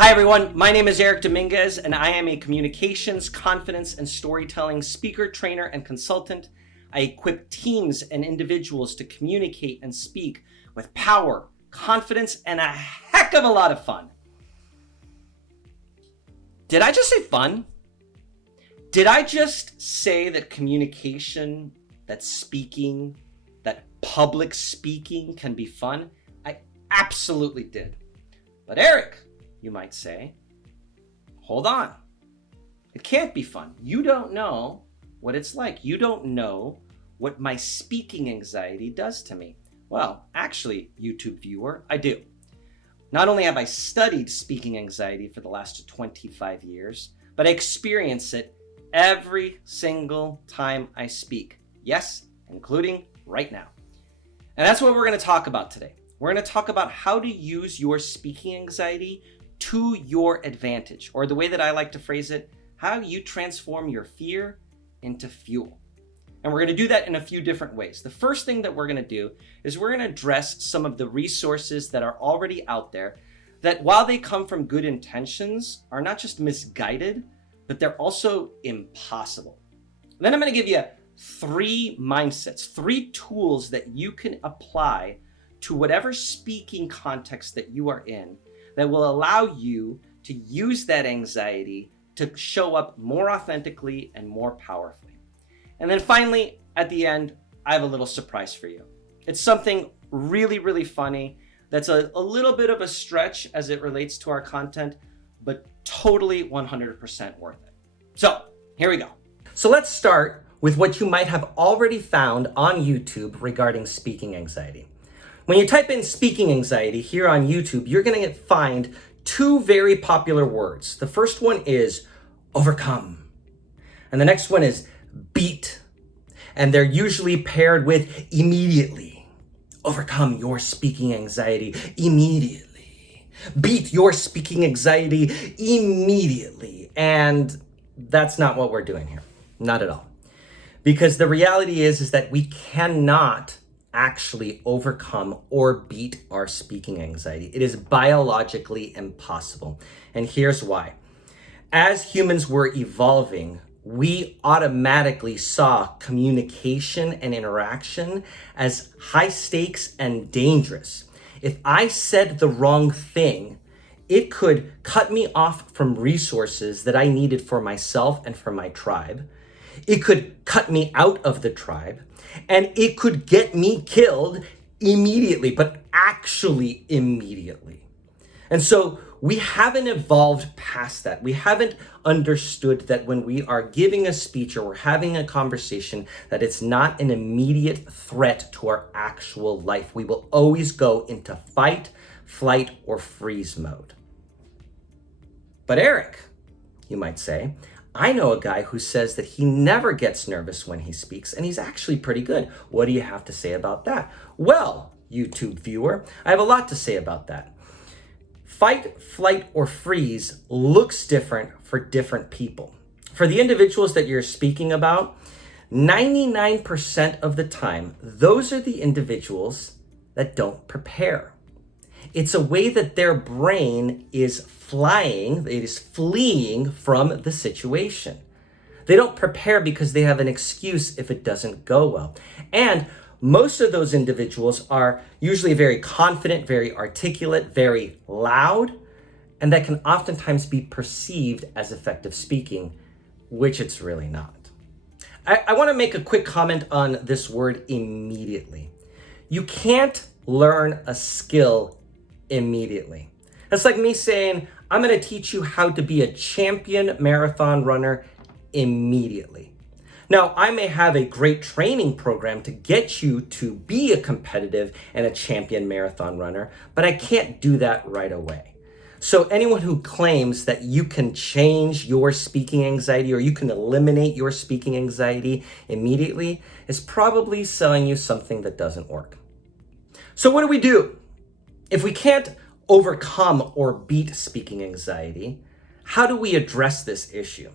Hi everyone, my name is Eric Dominguez and I am a communications, confidence, and storytelling speaker, trainer, and consultant. I equip teams and individuals to communicate and speak with power, confidence, and a heck of a lot of fun. Did I just say fun? Did I just say that communication, that speaking, that public speaking can be fun? I absolutely did. But Eric, you might say, hold on. It can't be fun. You don't know what it's like. You don't know what my speaking anxiety does to me. Well, actually, YouTube viewer, I do. Not only have I studied speaking anxiety for the last 25 years, but I experience it every single time I speak. Yes, including right now. And that's what we're going to talk about today. We're going to talk about how to use your speaking anxiety to your advantage, or the way that I like to phrase it, how you transform your fear into fuel. And we're going to do that in a few different ways. The first thing that we're going to do is we're going to address some of the resources that are already out there that, while they come from good intentions, are not just misguided, but they're also impossible. Then I'm going to give you 3 mindsets, 3 tools that you can apply to whatever speaking context that you are in that will allow you to use that anxiety to show up more authentically and more powerfully. And then finally, at the end, I have a little surprise for you. It's something really, really funny that's a little bit of a stretch as it relates to our content, but totally 100% worth it. So here we go. So let's start with what you might have already found on YouTube regarding speaking anxiety. When you type in speaking anxiety here on YouTube, you're going to find 2 very popular words. The first one is overcome, and the next one is beat. And they're usually paired with immediately. Overcome your speaking anxiety immediately. Beat your speaking anxiety immediately. And that's not what we're doing here. Not at all. Because the reality is that we cannot actually overcome or beat our speaking anxiety. It is biologically impossible. And here's why. As humans were evolving, we automatically saw communication and interaction as high stakes and dangerous. If I said the wrong thing, it could cut me off from resources that I needed for myself and for my tribe. It could cut me out of the tribe, and it could get me killed immediately, but actually immediately. And so we haven't evolved past that. We haven't understood that when we are giving a speech or we're having a conversation, that it's not an immediate threat to our actual life. We will always go into fight, flight, or freeze mode. But Eric, you might say, I know a guy who says that he never gets nervous when he speaks, and he's actually pretty good. What do you have to say about that? Well, YouTube viewer, I have a lot to say about that. Fight, flight, or freeze looks different for different people. For the individuals that you're speaking about, 99% of the time, those are the individuals that don't prepare. It's a way that their brain is flying, it is fleeing from the situation. They don't prepare because they have an excuse if it doesn't go well. And most of those individuals are usually very confident, very articulate, very loud, and that can oftentimes be perceived as effective speaking, which it's really not. I want to make a quick comment on this word immediately. You can't learn a skill immediately. That's like me saying, I'm going to teach you how to be a champion marathon runner immediately. Now, I may have a great training program to get you to be a competitive and a champion marathon runner, but I can't do that right away. So anyone who claims that you can change your speaking anxiety or you can eliminate your speaking anxiety immediately is probably selling you something that doesn't work. So what do we do? If we can't overcome or beat speaking anxiety, how do we address this issue?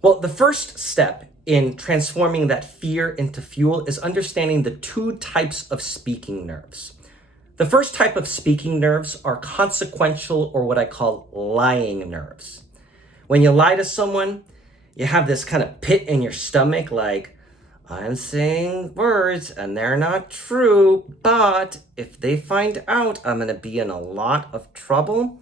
Well, the first step in transforming that fear into fuel is understanding the 2 types of speaking nerves. The first type of speaking nerves are consequential, or what I call lying nerves. When you lie to someone, you have this kind of pit in your stomach like, I'm saying words and they're not true, but if they find out, I'm going to be in a lot of trouble.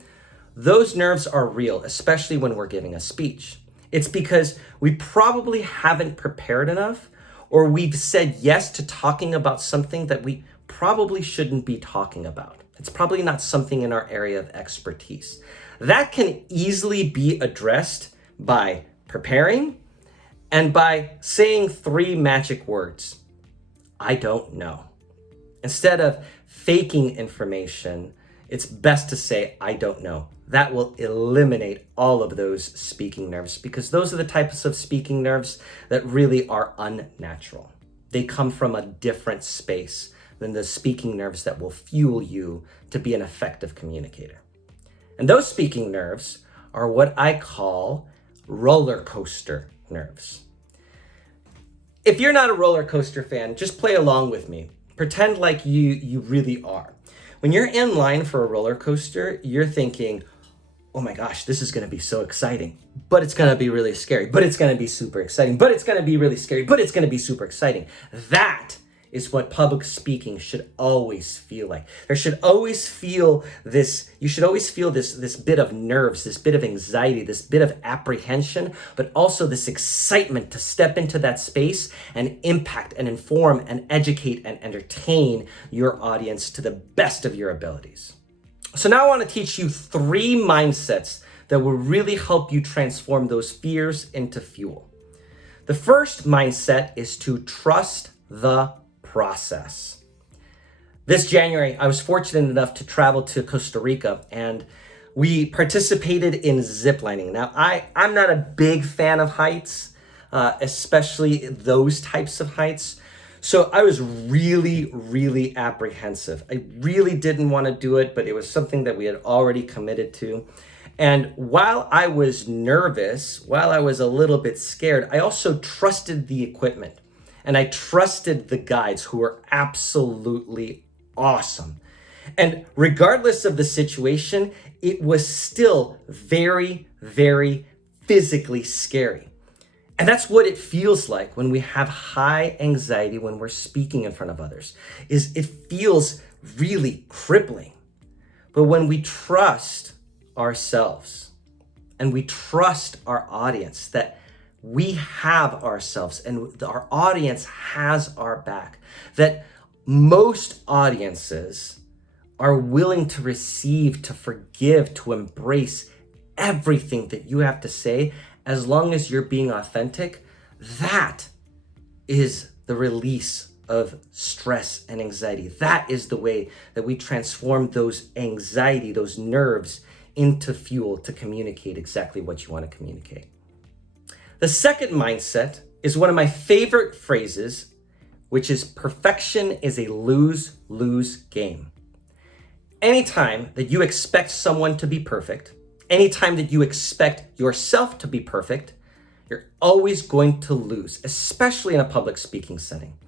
Those nerves are real, especially when we're giving a speech. It's because we probably haven't prepared enough, or we've said yes to talking about something that we probably shouldn't be talking about. It's probably not something in our area of expertise. That can easily be addressed by preparing and by saying 3 magic words. I don't know. Instead of faking information, it's best to say, I don't know. That will eliminate all of those speaking nerves, because those are the types of speaking nerves that really are unnatural. They come from a different space than the speaking nerves that will fuel you to be an effective communicator. And those speaking nerves are what I call roller coaster nerves. If you're not a roller coaster fan, just play along with me. Pretend like you really are. When you're in line for a roller coaster, you're thinking, oh my gosh, this is going to be so exciting, but it's going to be really scary, but it's going to be super exciting, but it's going to be really scary, but it's going to be super exciting. That is what public speaking should always feel like. There should always feel this, you should always feel this bit of nerves, this bit of anxiety, this bit of apprehension, but also this excitement to step into that space and impact and inform and educate and entertain your audience to the best of your abilities. So now I want to teach you 3 mindsets that will really help you transform those fears into fuel. The first mindset is to trust the process. This January, I was fortunate enough to travel to Costa Rica, and we participated in ziplining. Now, I'm not a big fan of heights, especially those types of heights. So I was really, really apprehensive. I really didn't want to do it, but it was something that we had already committed to. And while I was nervous, while I was a little bit scared, I also trusted the equipment. And I trusted the guides, who were absolutely awesome. And regardless of the situation, it was still very, very physically scary. And that's what it feels like when we have high anxiety when we're speaking in front of others, is it feels really crippling. But when we trust ourselves and we trust our audience, that we have ourselves and our audience has our back, that most audiences are willing to receive, to forgive, to embrace everything that you have to say, as long as you're being authentic, that is the release of stress and anxiety. That is the way that we transform those anxiety, those nerves, into fuel to communicate exactly what you want to communicate. The second mindset is one of my favorite phrases, which is perfection is a lose-lose game. Anytime that you expect someone to be perfect, anytime that you expect yourself to be perfect, you're always going to lose, especially in a public speaking setting.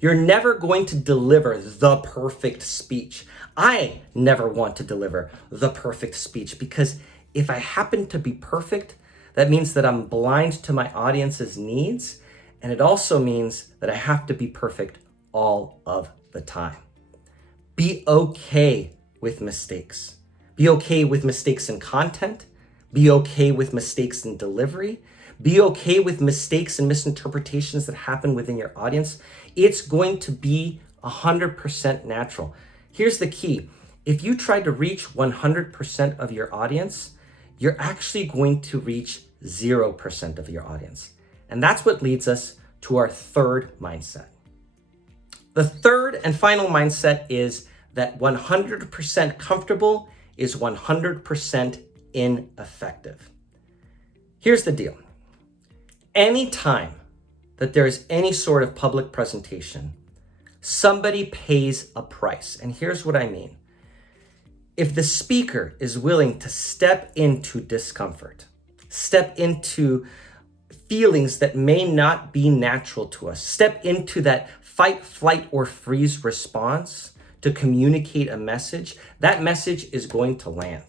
You're never going to deliver the perfect speech. I never want to deliver the perfect speech, because if I happen to be perfect, that means that I'm blind to my audience's needs, and it also means that I have to be perfect all of the time. Be okay with mistakes. Be okay with mistakes in content. Be okay with mistakes in delivery. Be okay with mistakes and misinterpretations that happen within your audience. It's going to be 100% natural. Here's the key. If you try to reach 100% of your audience, you're actually going to reach 0% of your audience. And that's what leads us to our third mindset. The third and final mindset is that 100% comfortable is 100% ineffective. Here's the deal. Anytime that there is any sort of public presentation, somebody pays a price. And here's what I mean. If the speaker is willing to step into discomfort, step into feelings that may not be natural to us, step into that fight, flight, or freeze response to communicate a message, that message is going to land.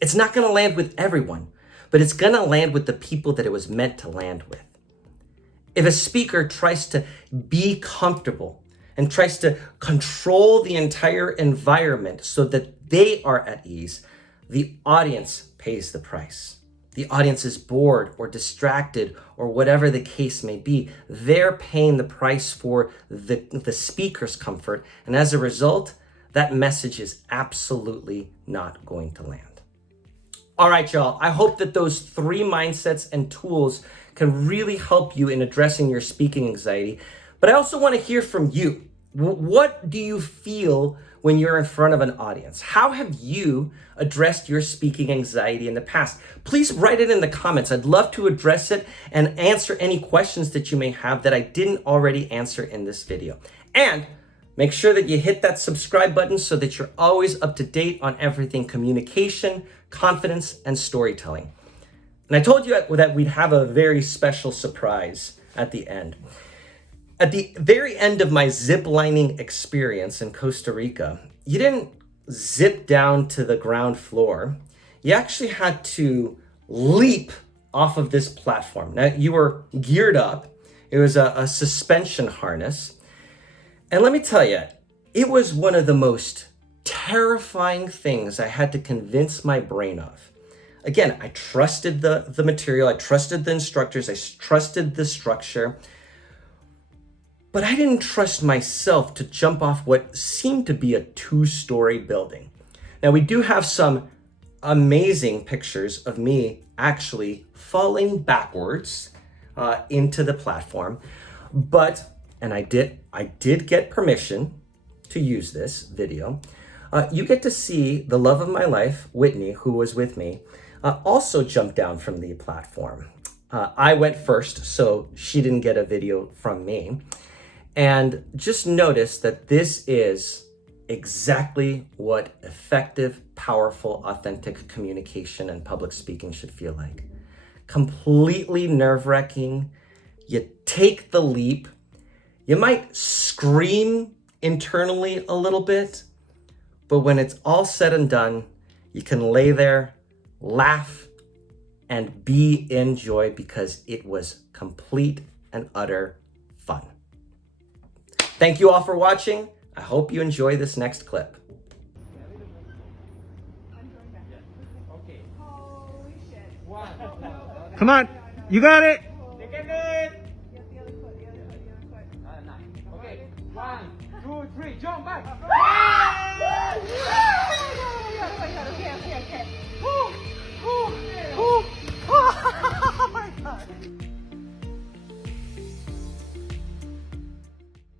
It's not going to land with everyone, but it's going to land with the people that it was meant to land with. If a speaker tries to be comfortable and tries to control the entire environment so that they are at ease, the audience pays the price. The audience is bored or distracted or whatever the case may be. They're paying the price for the speaker's comfort. And as a result, that message is absolutely not going to land. All right, y'all. I hope that those 3 mindsets and tools can really help you in addressing your speaking anxiety. But I also want to hear from you. What do you feel when you're in front of an audience? How have you addressed your speaking anxiety in the past? Please write it in the comments. I'd love to address it and answer any questions that you may have that I didn't already answer in this video. And make sure that you hit that subscribe button so that you're always up to date on everything communication, confidence, and storytelling. And I told you that we'd have a very special surprise at the end. At the very end of my zip lining experience in Costa Rica, you didn't zip down to the ground floor. You actually had to leap off of this platform. Now, you were geared up. It was a suspension harness. And let me tell you, it was one of the most terrifying things I had to convince my brain of. Again, I trusted the material. I trusted the instructors. I trusted the structure. But I didn't trust myself to jump off what seemed to be a 2-story building. Now, we do have some amazing pictures of me actually falling backwards into the platform. And I did get permission to use this video. You get to see the love of my life, Whitney, who was with me, also jump down from the platform. I went first, so she didn't get a video from me. And just notice that this is exactly what effective, powerful, authentic communication and public speaking should feel like. Completely nerve-wracking. You take the leap. You might scream internally a little bit, but when it's all said and done, you can lay there, laugh, and be in joy because it was complete and utter fun. Thank you all for watching. I hope you enjoy this next clip. Come on, you got it. Okay, 1, 2, 3, jump back.